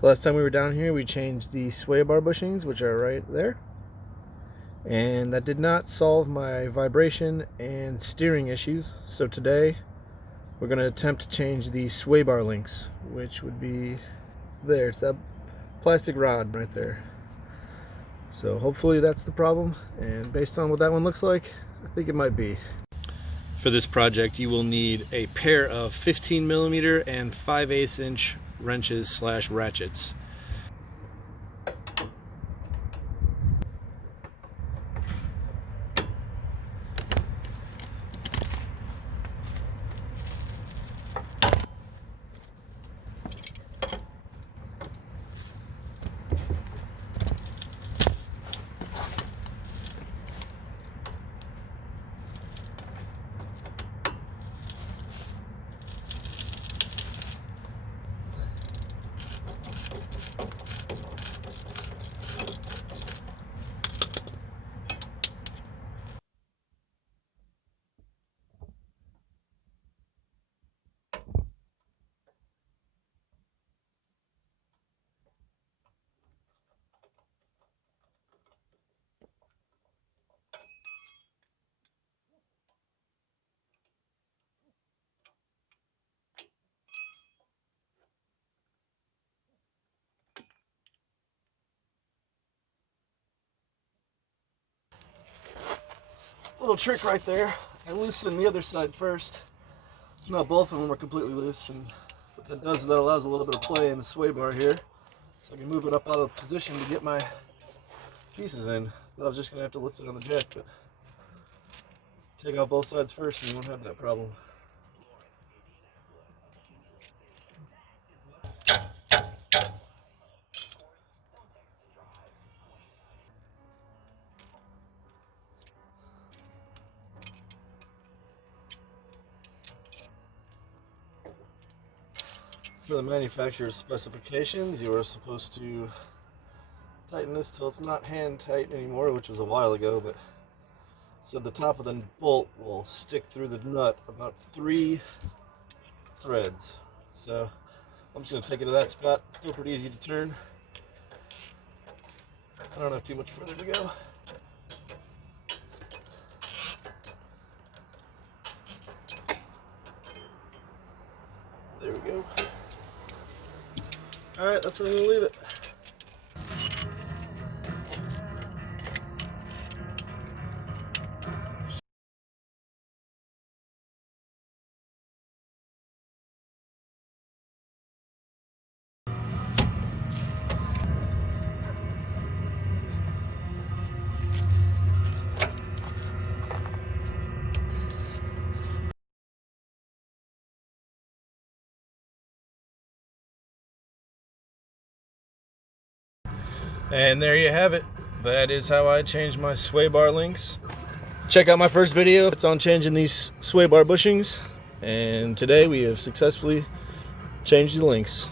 So last time we were down here, we changed the sway bar bushings, which are right there. And that did not solve my vibration and steering issues. So today, we're going to attempt to change the sway bar links, which would be there. It's that plastic rod right there. So hopefully that's the problem. And based on what that one looks like, I think it might be. For this project, you will need a pair of 15mm and 5/8 inch wrenches / ratchets. Little trick right there. I loosen the other side first. So now both of them are completely loose, and what that does is that allows a little bit of play in the sway bar here. So I can move it up out of position to get my pieces in. But I was just gonna have to lift it on the jack, but take out both sides first and you won't have that problem. For the manufacturer's specifications, you are supposed to tighten this till it's not hand tight anymore, which was a while ago, but so the top of the bolt will stick through the nut about 3 threads. So I'm just going to take it to that spot. It's still pretty easy to turn. I don't have too much further to go. There we go. Alright, that's where I'm going to leave it. And there you have it. That is how I changed my sway bar links. Check out my first video. It's on changing these sway bar bushings. And today we have successfully changed the links.